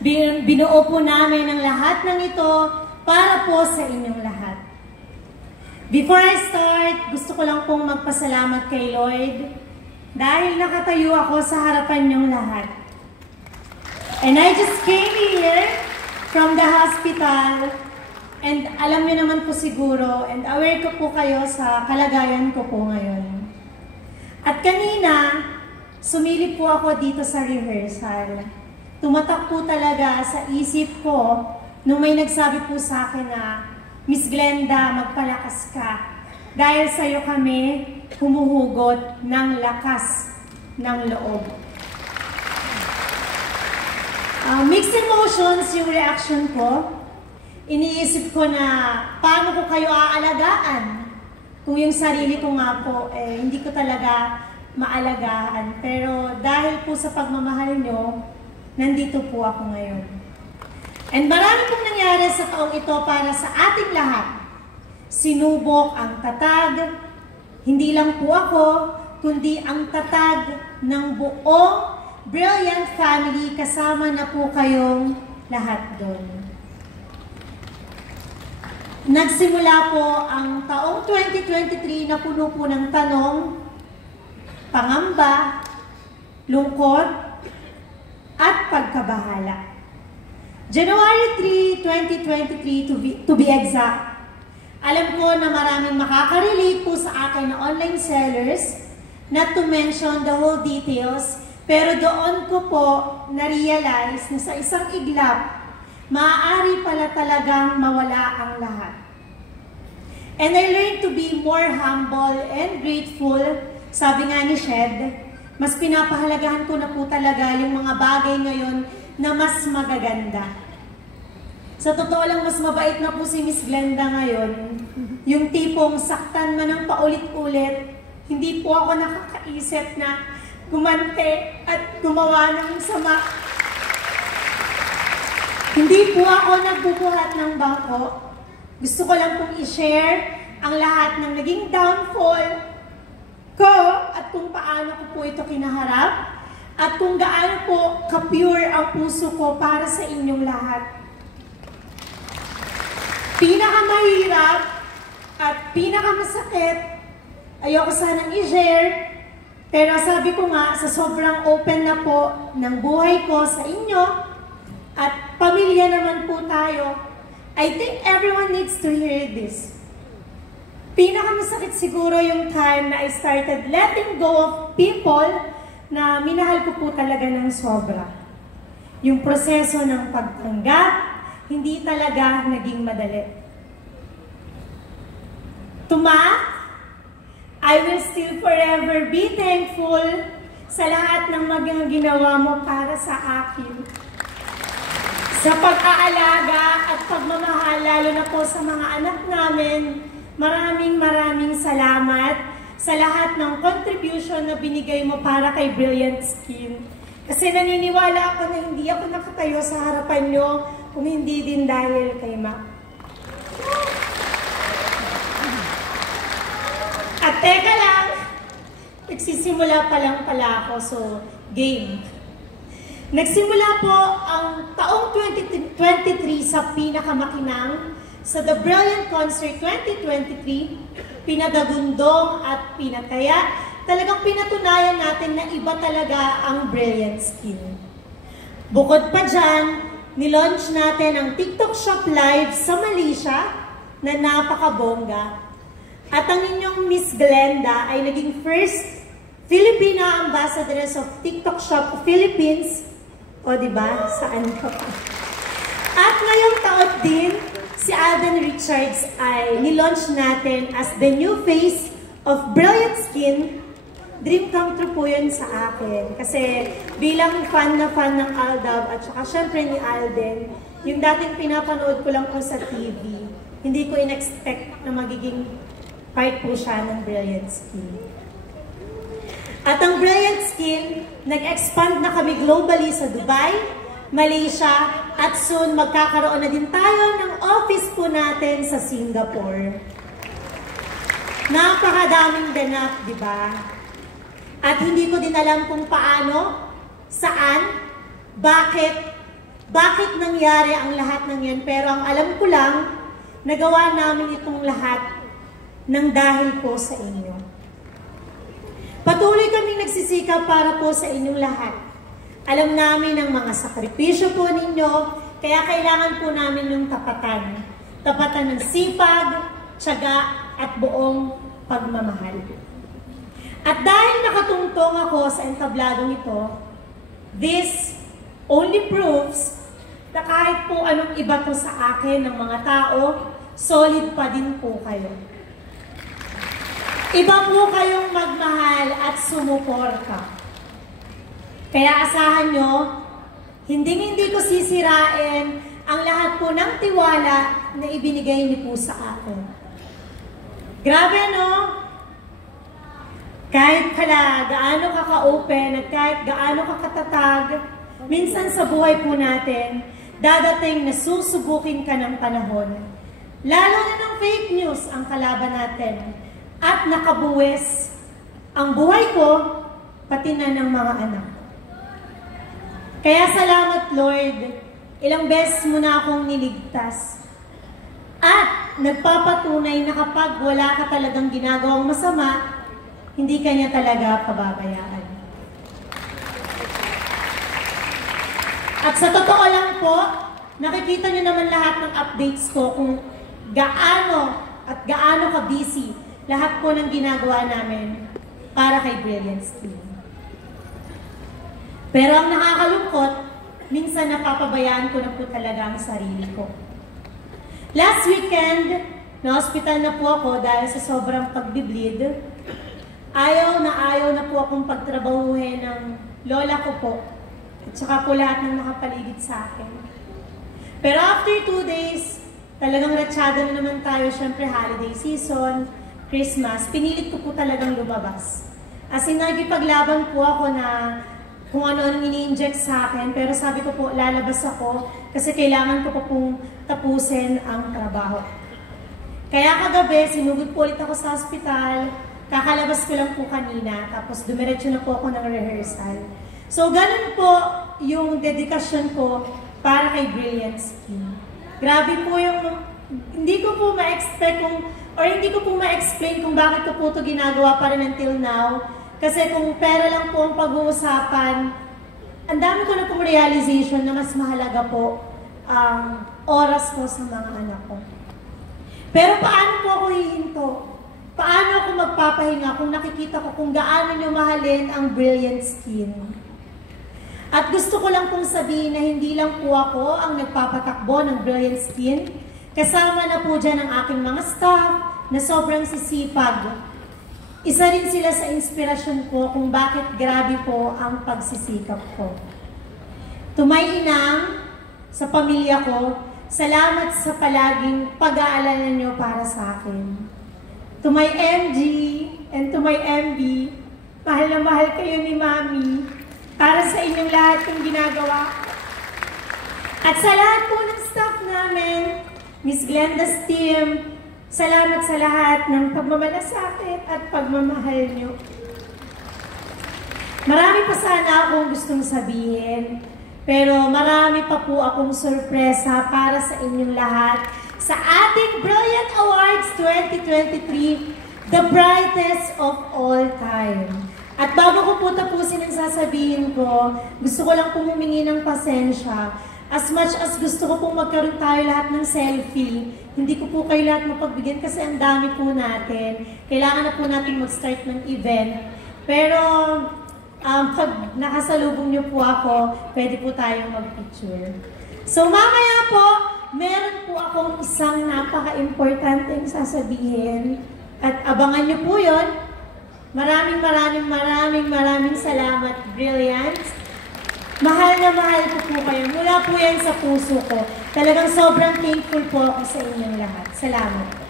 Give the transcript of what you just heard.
Binuo po namin ang lahat ng ito para po sa inyong lahat. Before I start, gusto ko lang pong magpasalamat kay Lloyd dahil nakatayo ako sa harapan niyong lahat. And I just came here from the hospital and alam niyo naman po siguro and aware ko po kayo sa kalagayan ko po ngayon. At kanina, sumilip po ako dito sa rehearsal. Tumatak po talaga sa isip ko nung may nagsabi po sa akin na, Miss Glenda, magpalakas ka. Dahil sa'yo kami humuhugot ng lakas ng loob. Mixed emotions yung reaction ko. Iniisip ko na paano ko kayo aalagaan. Kung yung sarili ko nga po, hindi ko talaga maalagaan. Pero dahil po sa pagmamahal nyo, nandito po ako ngayon. And marami pong nangyari sa taong ito para sa ating lahat. Sinubok ang tatag, hindi lang po ako, kundi ang tatag ng buong Brilliant Family, kasama na po kayong lahat doon. Nagsimula po ang taong 2023 na puno po ng tanong, pangamba, lungkot, at pagkabahala. January 3, 2023 to be exact. Alam ko na maraming makaka-relate po sa akin na online sellers, not to mention the whole details, pero doon ko po na-realize na sa isang iglap, maaari pala talagang mawala ang lahat. And I learned to be more humble and grateful. Sabi nga ni Shed, mas pinapahalagahan ko na po talaga yung mga bagay ngayon na mas magaganda. Sa totoo lang, mas mabait na po si Miss Glenda ngayon. Yung tipong saktan man ng paulit-ulit, hindi po ako nakakaisip na gumante at gumawa ng sama. Hindi po ako nagbubuhat ng bangko. Gusto ko lang pong i-share ang lahat ng naging downfall ko at kung paano ko po ito kinaharap at kung gaano po ka-pure ang puso ko para sa inyong lahat. Pinakamahirap at pinakamasakit, ayoko sanang i-share, pero sabi ko nga, sa sobrang open na po ng buhay ko sa inyo, at pamilya naman po tayo, I think everyone needs to hear this. Pinakamasakit siguro yung time na I started letting go of people na minahal ko po talaga ng sobra. Yung proseso ng pagtanggap, hindi talaga naging madali. I will still forever be thankful sa lahat ng mga ginawa mo para sa akin. Sa pag-aalaga at pagmamahal, lalo na po sa mga anak namin, maraming salamat sa lahat ng contribution na binigay mo para kay Brilliant Skin. Kasi naniniwala ako na hindi ako nakatayo sa harapan nyo kung hindi din dahil kay Ma. At teka lang, nagsisimula pa lang pala ako, so game. Nagsimula po ang taong 2023 sa pinakamakinang sa The Brilliant Concert 2023, pinadagundong at pinataya, talagang pinatunayan natin na iba talaga ang Brilliant Skin. Bukod pa dyan, nilaunch natin ang TikTok Shop Live sa Malaysia na napakabongga. At ang inyong Miss Glenda ay naging first Filipina Ambassadress of TikTok Shop Philippines. O diba? Saan ka pa? At ngayong taon din, si Alden Richards ay nilaunch natin as the new face of Brilliant Skin. Dream come true po yun sa akin. Kasi bilang fan ng Aldab at saka syempre ni Alden, yung dating pinapanood ko lang po sa TV, hindi ko in-expect na magiging part po siya ng Brilliant Skin. At ang Brilliant Skin, nag-expand na kami globally sa Dubai, Malaysia, at soon magkakaroon na din tayo ng office po natin sa Singapore. Napakadaming ganap, di ba? At hindi ko din alam kung paano, saan, bakit, bakit nangyari ang lahat ng yan. Pero ang alam ko lang, nagawa namin itong lahat ng dahil po sa inyo. Patuloy kaming nagsisikap para po sa inyong lahat. Alam namin ang mga sakripisyo po ninyo, kaya kailangan po namin yung tapatan. Tapatan ng sipag, tiyaga, at buong pagmamahal. At dahil nakatungtong ako sa entabladong ito, this only proves na kahit po anong iba to sa akin ng mga tao, solid pa din po kayo. Iba po kayong magmahal at sumuporta. Kaya asahan nyo, hindi ko sisirain ang lahat po ng tiwala na ibinigay niyo po sa akin. Grabe, no? Kahit pala gaano ka ka-open at kahit gaano ka katatag, minsan sa buhay po natin, dadating na susubukin ka ng panahon. Lalo na ng fake news ang kalaban natin. At nakabuwis ang buhay ko, pati na ng mga anak. Kaya salamat, Lord. Ilang beses mo na akong niligtas. At nagpapatunay na kapag wala ka talagang ginagawang masama, hindi ka niya talaga pababayaan. At sa totoo lang po, nakikita niyo naman lahat ng updates ko kung gaano ka-busy lahat po ng ginagawa namin para kay Brilliance Team. Pero ang nakakalungkot, minsan napapabayaan ko na po talaga ang sarili ko. Last weekend, na-hospital na po ako dahil sa sobrang pagbibleed. Ayaw na po akong pagtrabahuhin ng lola ko po. At saka po lahat ng nakapaligid sa akin. Pero after 2 days, talagang ratsyado na naman tayo, syempre holiday season, Christmas, pinilit ko po talagang lumabas. As in, nagipaglaban po ako na kung ano-anong ini-inject sa akin, pero sabi ko po, lalabas ako kasi kailangan ko po pong tapusin ang trabaho. Kaya kagabi, sinugod po ulit ako sa hospital, kakalabas ko lang po kanina, tapos dumiretso na po ako ng rehearsal. So, ganun po yung dedikasyon ko para kay Brilliance Team. Grabe po yung, hindi ko po ma-expect hindi ko po ma-explain kung bakit ko po ito ginagawa pa rin until now. Kasi kung pera lang po ang pag-uusapan, ang dami ko na pong realization na mas mahalaga po ang oras ko sa mga anak ko. Pero paano po ako hihinto? Paano ako magpapahinga kung nakikita ko kung gaano nyo mahalin ang Brilliance Team? At gusto ko lang pong sabihin na hindi lang po ako ang nagpapatakbo ng Brilliance Team. Kasama na po dyan ang aking mga staff na sobrang sisipag. Isa rin sila sa inspirasyon ko kung bakit grabe po ang pagsisikap ko. To my inang, sa pamilya ko, salamat sa palaging pag-aalala nyo para sa akin. To my MG and to my MB, mahal na mahal kayo ni Mami para sa inyong lahat yung ginagawa. At sa lahat po ng staff namin, Miss Glenda's team, salamat sa lahat ng pagmamalasakit at pagmamahal nyo. Marami pa sana akong gustong sabihin, pero marami pa po akong sorpresa para sa inyong lahat sa ating Brilliant Awards 2023, the brightest of all time. At bago ko po tapusin ang sasabihin ko, gusto ko lang pong humingi ng pasensya. As much as gusto ko pong magkaroon tayo lahat ng selfie, hindi ko po kayo lahat mapagbigyan kasi ang dami po natin. Kailangan na po natin mag-start ng event. Pero pag nakasalubong niyo po ako, pwede po tayong mag-picture. So mamaya po, meron po akong isang napaka-importanteng sasabihin. At abangan niyo po yun. Maraming salamat, Brilliance. Mahal na mahal ko po kayo. Mula po yan sa puso ko. Talagang sobrang thankful po ako sa inyong lahat. Salamat.